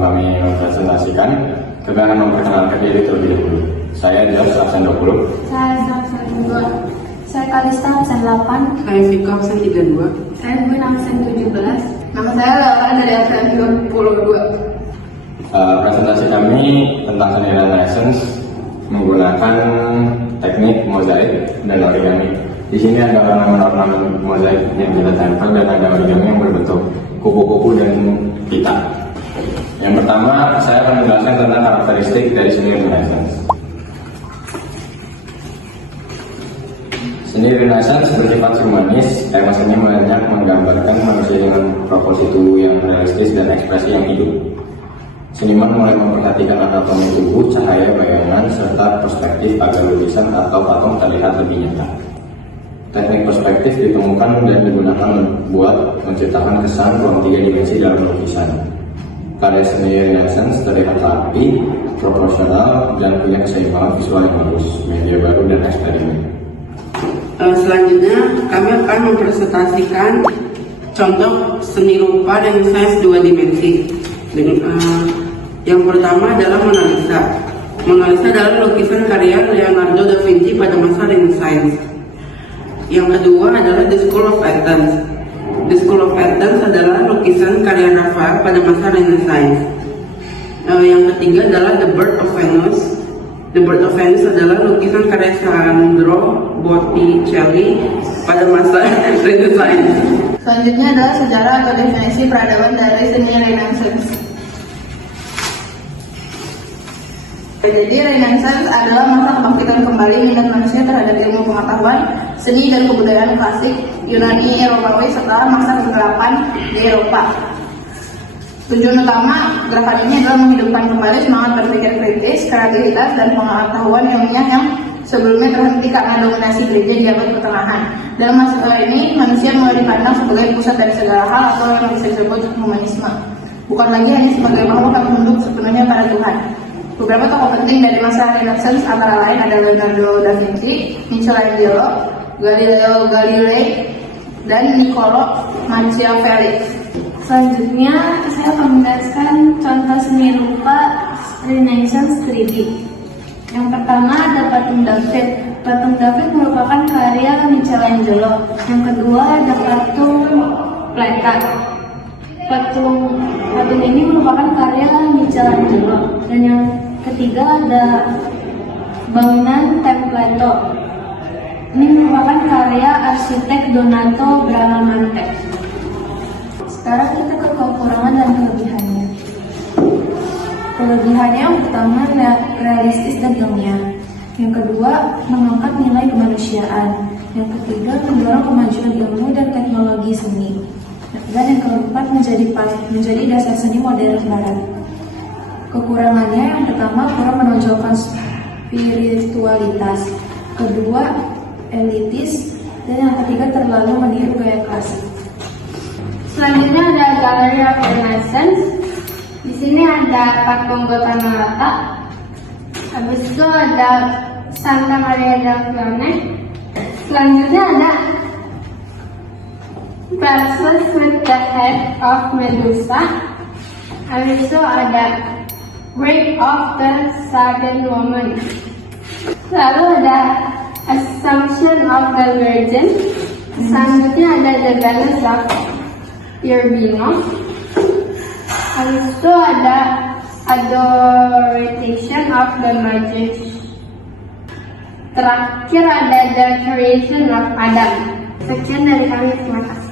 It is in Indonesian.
kami mempresentasikan, kami akan memperkenalkan diri terlebih dahulu. Saya Jos absen 20. Saya absen 2. Saya Kalista absen 8. Saya Vika absen 32. Saya Gun absen 17. Nama saya Laura dari absen 22. Presentasi kami tentang seni Renaissance menggunakan teknik mozaik dan origami. Di sini ada ornamen mozaik yang kita tempel dan ada origami yang berbentuk kupu-kupu dan pita. Yang pertama, saya akan menjelaskan tentang karakteristik dari seni Renaissance. Seni Renaissance bersifat humanis, tema seni banyak menggambarkan manusia dengan proporsi tubuh yang realistis dan ekspresi yang hidup. Seniman mulai memperhatikan anatomi tubuh, cahaya, bayangan, serta perspektif agar lukisan atau patung terlihat lebih nyata. Teknik perspektif ditemukan dan digunakan buat menciptakan kesan ruang 3 dimensi dalam lukisan. Karya seni Renaissance terlihat rapi, proporsional, dan punya keseimbangan visual yang bagus, media baru dan eksperimen. Selanjutnya kami akan mempresentasikan contoh seni rupa dan sains 2 dimensi. Yang pertama adalah Mona Lisa. Mona Lisa adalah lukisan karya Leonardo da Vinci pada masa Renaissance. Yang kedua adalah The School of Athens. The School of Athens adalah lukisan karya Raphael pada masa Renaissance. Yang ketiga adalah The Birth of Venus. The Birth of Venus adalah lukisan karya Sandro Botticelli pada masa Renaissance. Selanjutnya adalah sejarah atau definisi peradaban dari seni Renaissance. Jadi Renaissance adalah masa kebangkitan kembali minat manusia terhadap ilmu pengetahuan, seni dan kebudayaan klasik Yunani, Eropawi setelah masa kegelapan di Eropa. Tujuan utama gerakan ini adalah menghidupkan kembali semangat berpikir kritis, kreativitas, dan pengetahuan ilmiah yang sebelumnya terhenti karena dominasi gereja di abad pertengahan. Dalam masa ini, manusia mulai dipandang sebagai pusat dari segala hal atau yang bisa disebut humanisme. Bukan lagi hanya sebagai makhluk yang tunduk sepenuhnya pada Tuhan. Beberapa tokoh penting dari masa Renaissance antara lain ada Leonardo da Vinci, Michelangelo, Galileo Galilei, dan Niccolo Machiavelli. Selanjutnya, saya akan menjelaskan contoh seni rupa Renaissance 3D. Yang pertama ada patung David. Patung David merupakan karya Michelangelo. Yang kedua ada patung Plakat. Patung ini merupakan karya Michelangelo. Dan yang ketiga ada bangunan Templeto. Ini merupakan karya arsitek Donato Bramante. Sekarang kita ke kekurangan dan kelebihannya. Kelebihannya yang pertama realistis dan ilmiah. Yang kedua mengangkat nilai kemanusiaan. Yang ketiga mendorong kemajuan ilmu dan teknologi seni. Dan yang keempat menjadi dasar seni modern barat. Kekurangannya yang pertama kurang menonjolkan spiritualitas. Kedua elitis. Dan yang ketiga terlalu meniru gaya klasik. Selanjutnya ada Gallery of Renaissance. Di sini ada patung Gautama. Habis itu ada Santa Maria del Fiore. Selanjutnya ada Versus with the Head of Medusa. Habis itu ada Grave of the Sardine Woman. Lalu ada Assumption of the Virgin. Selanjutnya ada The Venus of Urbino. Habis itu ada Adoration of the Magician. Terakhir ada The Creation of Adam. Sekian dari kami, terima kasih.